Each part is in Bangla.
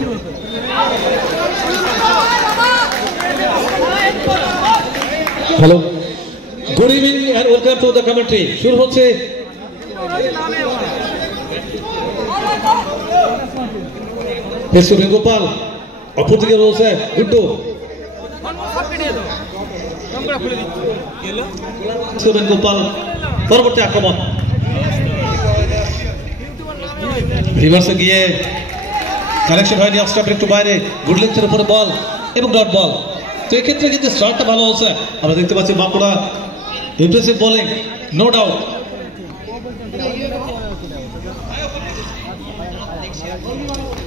Hello, good evening and welcome to the commentary. শুরু হচ্ছে গোপাল, অপরদিকে রয়েছে গুড্ডু। গোপাল পরবর্তী আক্রমণ, রিভার্সে গিয়ে কানেকশন হয়নি, অফস্টাম্পের একটু বাইরে, গুড লেন্থের উপরে বল এবং ডট বল। তো এক্ষেত্রে কিন্তু স্টার্টটা ভালো হচ্ছে, আমরা দেখতে পাচ্ছি Bankura impressive bowling, no doubt.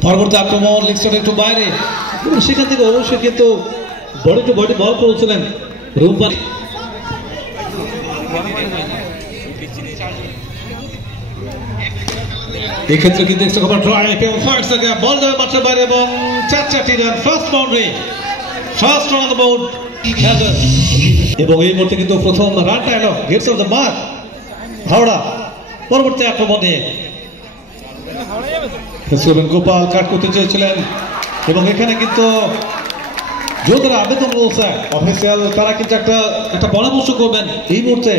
পরবর্তী আক্রমণ, লেগ স্টার্ট একটু বাইরে, সেখান থেকে অবশ্যই কিন্তু বডি টু বডি বল করেছিলেন রূপবান। এক্ষেত্রে কিন্তু বল যাবে মাঠের বাইরে এবং 4 run, first boundary, first run on the board. এবং এই মুহূর্তে কিন্তু প্রথম রানটা এলো, gets off the mark Howrah. পরবর্তী আক্রমণে গোপাল কাট করতে চেয়েছিলেন এবং এখানে কিন্তু যোদ্ধারা আবেদন রয়েছে অফিসিয়াল, তারা কিন্তু একটা পরামর্শ করবেন এই মুহূর্তে।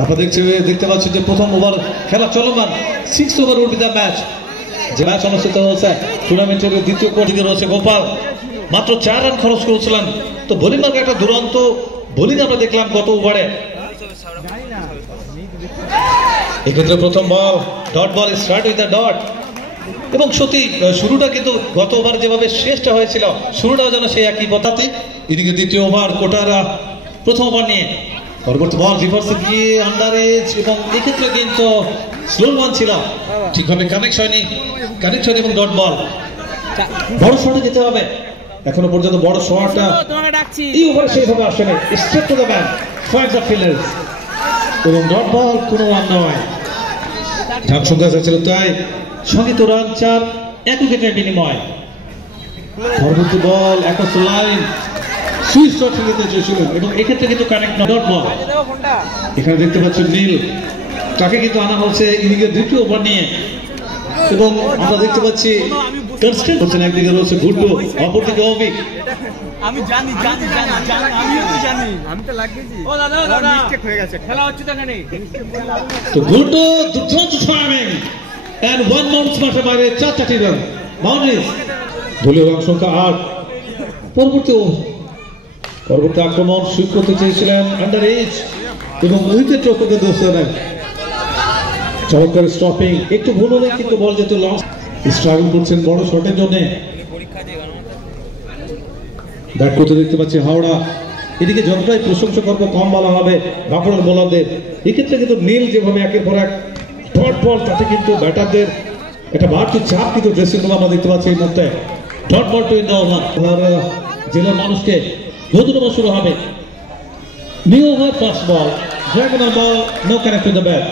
আপনারা দেখতে পাচ্ছেন যে প্রথম ওভার খেলা চলমান, 6 over will be the match. যে ম্যাচ অনুষ্ঠিত হয়েছে টুর্নামেন্টের দ্বিতীয় কোয়ার্টারে রয়েছে গোপাল, মাত্র 4 রান খরচ করেছিলেন। তো বোলিং মার্কে একটা দুরন্ত বোলিং আমরা দেখলাম গত ওভারে। এক্ষেত্রে প্রথম ball, dot ball, start with the dot. এবং সত্যি শুরুটা কিন্তু গত ওভার যেভাবে শেষটা হয়েছিল, শুরুটাও যেন সেই একই পথে। এদিকে দ্বিতীয় ওভার কোটারা প্রথম ওভার নিয়ে, পরবর্তী বল রিভার্সে গিয়ে আন্ডার এজ, এবং এক্ষেত্রে কিন্তু স্লো ওয়ান ছিল, ঠিকভাবে কানেক্ট হয়নি এবং ডট বল। বড় শটে যেতে হবে, এখনো পর্যন্ত বড় শটটা এই ওভারে সেইভাবে আসেনি, straight to the man, finds the fielders এবং ডট বল, কোনো রান নয়। রান সংখ্যা ছিল তাই, সঙ্গীত রান 4, 1 উইকেটের বিনিময়। পরবর্তী বল একশ লাইন, সুইচ শট খেলতে চেয়েছিলেন এবং এক্ষেত্রে কিন্তু কানেক্ট না, ডট বল। এখানে দেখতে পাচ্ছেন নীল, তাকে কিন্তু আনা হচ্ছে ইনিংসের দ্বিতীয় ওভার নিয়ে এবং আমরা দেখতে পাচ্ছি কনস্ট্যান্ট হচ্ছেন। একদিকে রয়েছে গুড্ডু, অপরদিকে অভিক। আমি জানি আমিও তো জানি, আমি তো লাগিয়েছি। ও দাদা মিস্টেক হয়ে গেছে, খেলা হচ্ছে তো এখানে। তো গুড্ডু দুর্দান্ত টাইমিং and 1 month মাঠের বাইরে 4 রান, বাউন্ডারিজ। দলীয় রান সংখ্যা 8। পরবর্তী আক্রমণ সুইপ করতে চেয়েছিলেন আন্ডার এজ এবং উইকেট রক্ষকের দোষ নেন। চমৎকার স্টপিং, একটু ভুল হলে কিন্তু বল যেত লং। স্ট্রাগল করছেন বড় শটের জন্য। ব্যাট করতে দেখতে পাচ্ছি হাওড়া, এদিকে যতটাই প্রশংসা করবো কম বলা হবে বাঁকুড়ার বোলারদের। এক্ষেত্রে কিন্তু নীল যেভাবে একের পর এক ডট বল, তাতে কিন্তু ব্যাটারদের একটা বাড়তি চাপ কিন্তু ড্রেসিং রুমে আমরা দেখতে পাচ্ছি এই মুহূর্তে। Dot ball two in the over, জেলার মানুষকে নতুন ওভার শুরু হবে। New over, first ball, dragon ball, no connect to the bat.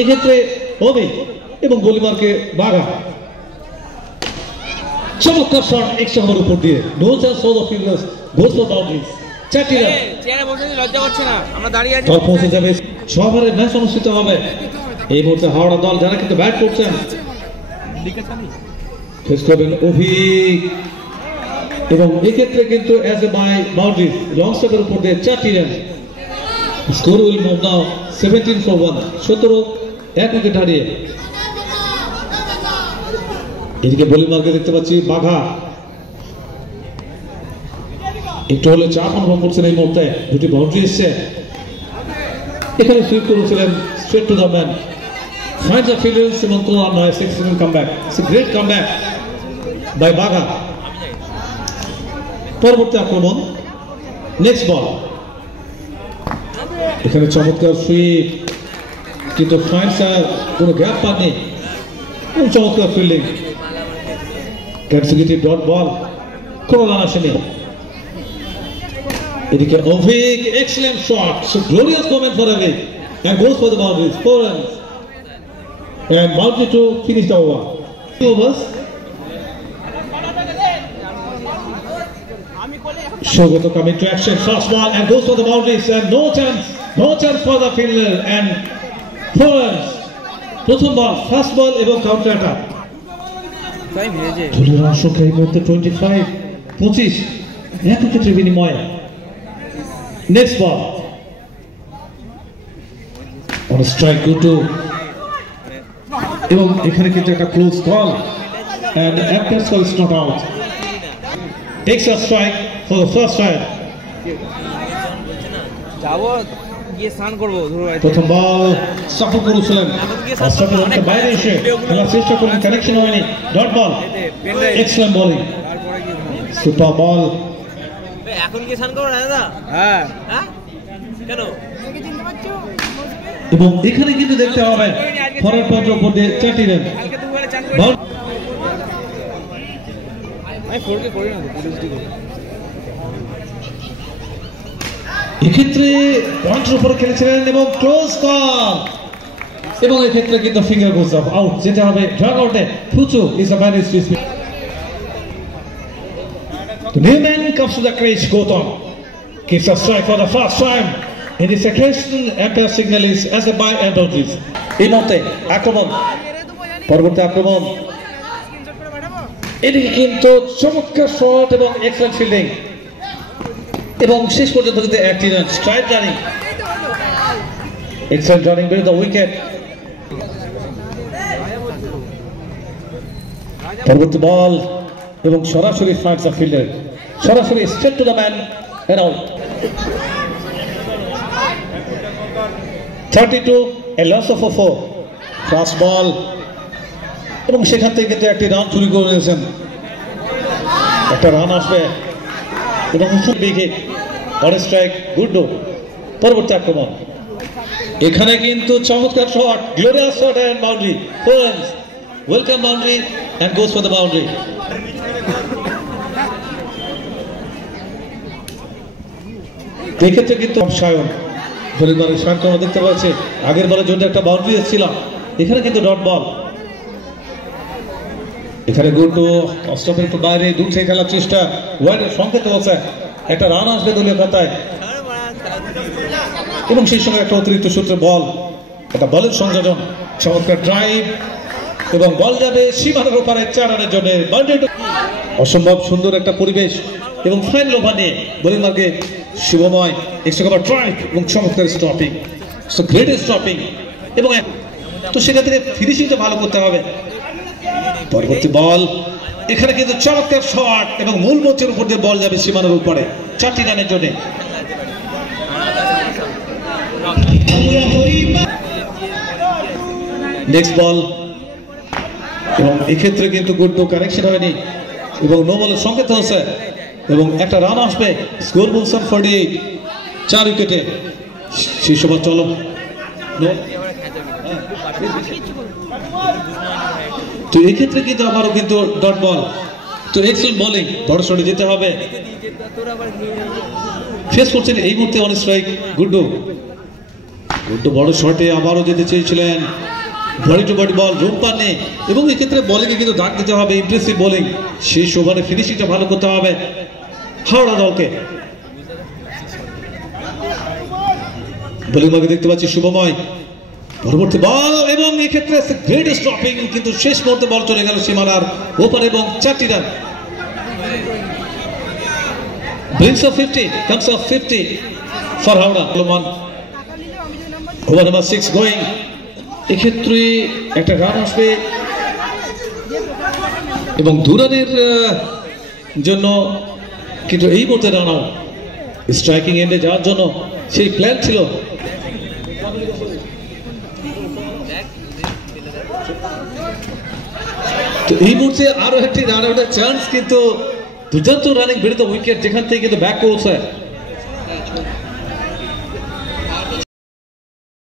এক্ষেত্রে অবি এবং গোলিমার্কে বাঘা, চমৎকার শট এক্সট্রা ওভার উপর দিয়ে, no chance for the fielders, goes for boundaries. 4 run, চেয়ারে বসে লজ্জা করছে না, আমরা দাঁড়িয়ে আছি। দল পৌঁছে যাবে, 6 ওভারের ম্যাচ অনুষ্ঠিত হবে এই মুহূর্তে। হাওড়া দল যারা কিন্তু ব্যাট করছেন, ফেস করবেন অভিক এবং এক্ষেত্রে কিন্তু as a bye boundary long স্ট্রাইকের উপর দিয়ে 4 run. Score will move now 17 for 1, 1 wicket হারিয়ে। এদিকে বোলিং মার্কে দেখতে পাচ্ছি বাঘা, একটু হলে চাপ অনুভব করছেন এই মুহূর্তে। দুটি বাউন্ডারি এসছে, এখানে সুইপ করেছিলেন straight to the man, finds the fielders এবং কোনো রান নয়। 6 run comeback, it's a great comeback by Bagha. পরবর্তী আক্রমণ, নেক্সট বল, এখানে চমৎকার সুইপ কিন্তু ফাইন্ডস কোনো গ্যাপ পাননি এবং চমৎকার ফিল্ডিং, কনসিকিউটিভ ডট বল, কোনো রান আসেনি। এদিকে Avik, excellent shot, so glorious moment for Avik and goes for the boundaries, 4 runs and boundary to finish the over. 2 overs. Shogoto coming to action, fast ball and goes for the boundaries and no chance for the fielder and 4 runs. প্রথম বল, ফাস্ট বল এবং কাউন্টার অ্যাটাক। তাই ভেজে দলীয় অংশকে এই মুহূর্তে 25 এক উইকেটের বিনিময়ে। Next ball on strike Guddu, এবং এখানে কিন্তু একটা close call and the umpire call is not out. Takes a strike for the first strike. যাবো গিয়ে স্নান করবো প্রথম বল সাপোর্ট করেছিলেন, অস্ট্রেলিয়ার বাইরে এসে খেলার চেষ্টা করলেন, কানেকশন হয়নি, dot ball, excellent bowling, super ball. এখন কি স্নান করবো না দাদা? হ্যাঁ কেন? এবং এখানে কিন্তু দেখতে হবে ফরওয়ার্ড পয়েন্টের উপর দিয়ে 4টি রান। এক্ষেত্রে পয়েন্টের উপরে খেলেছিলেন এবং ক্লোজ কল, এবং এক্ষেত্রে কিন্তু ফিঙ্গার গোজ অফ, আউট, যেতে হবে ড্রাগ আউটে। Fuchu is a man is The new man comes to the crease. Gautam gives a strike for the first time. In this occasion, umpire signal is as a by and boundaries. এই মুহূর্তে আক্রমণ, পরবর্তী আক্রমণ, এদিকে কিন্তু চমৎকার শট এবং এক্সেলেন্ট ফিল্ডিং, এবং শেষ পর্যন্ত কিন্তু 1টি run, strike running, excellent running বের দ্য উইকেট। পরবর্তী বল এবং সরাসরি ফাইটস দ্য ফিল্ডার, সরাসরি straight to the man and out. 32 a loss of 4, fast ball, এবং সেখান থেকে কিন্তু একটি রান চুরি করে নিয়েছেন, একটা রান আসবে এবং উইকেট অন স্ট্রাইক গুড্ডু। পরবর্তী আক্রমণ, এখানে কিন্তু চমৎকার shot, glorious shot and boundary, 4 runs, welcome boundary and goes for the boundary. এক্ষেত্রে কিন্তু সায়ন বলিবারের সায়নকে আমরা দেখতে পাচ্ছি, আগের বলে জন্য একটা বাউন্ডারি এসেছিল, এখানে কিন্তু ডট বল। এখানে গুড্ডু অস্ট্রেলিয়ার একটু বাইরে দূর থেকে খেলার চেষ্টা, ওয়াইডের সংকেত হচ্ছে, একটা রান আসবে দলীয় খাতায়, এবং সেই সঙ্গে একটা অতিরিক্ত সূত্রে বল, একটা বলের সংযোজন, চমৎকার ড্রাইভ, এবং বল যাবে সীমানার ওপারে 4 রানের জন্য। অসম্ভব সুন্দর একটা পরিবেশ, এবং ফাইনাল ওভার নিয়ে বোলিং মার্কে শুভময় এক্সট্রা কভার ড্রাইভ এবং চমৎকার স্টপিং, সো গ্রেট স্টপিং, এবং তো সেখান থেকে ফিনিশিংটা ভালো করতে হবে। পরবর্তী বল, এখানে কিন্তু চমৎকার শট, এবং মূল মঞ্চের উপর দিয়ে বল যাবে সীমানার উপরে 4টি রানের জন্য। নেক্সট বল, এবং এক্ষেত্রে কিন্তু গুড্ডু কানেকশন হয়নি, এবং নো বলের সংকেত হচ্ছে, এবং একটা রান আসবে, স্কোর বলছেন 48, 4 উইকেটে। শেষ ওভার চলো, তো এক্ষেত্রে কিন্তু আবারও কিন্তু ডট বল, তো এক্সেলেন্ট বোলিং, বড় শটে যেতে হবে। ফেস করছেন এই মুহূর্তে অন স্ট্রাইক গুড্ডু, বড় শটে আবারও যেতে চেয়েছিলেন, বডি টু বডি বল, রুম পাননি, এবং এক্ষেত্রে বলিংয়ে কিন্তু ডাক দিতে হবে, ইমপ্রেসিভ বোলিং, শেষ ওভারে ফিনিশিংটা ভালো করতে হবে হাওড়া দলকে। বোলিং মার্কে দেখতে পাচ্ছি শুভময়, পরবর্তী বল, এবং এক্ষেত্রে গ্রেট স্টপিং, কিন্তু শেষ মুহূর্তে বল চলে গেল সীমানার ওপারে, এবং 4টি run. brings up 50, comes up 50 for Howrah. Over number 6 going, এক্ষেত্রে একটা রান আসবে, এবং 2 রানের জন্য কিন্তু এই মুহূর্তে রান আউট, স্ট্রাইকিং এন্ডে যাওয়ার জন্য সেই প্ল্যান ছিল। তো এই মুহূর্তে আরো একটি রান আউটের চান্স, কিন্তু দুর্দান্ত রানিং বেরোতে উইকেট, যেখান থেকে কিন্তু ব্যাক করছে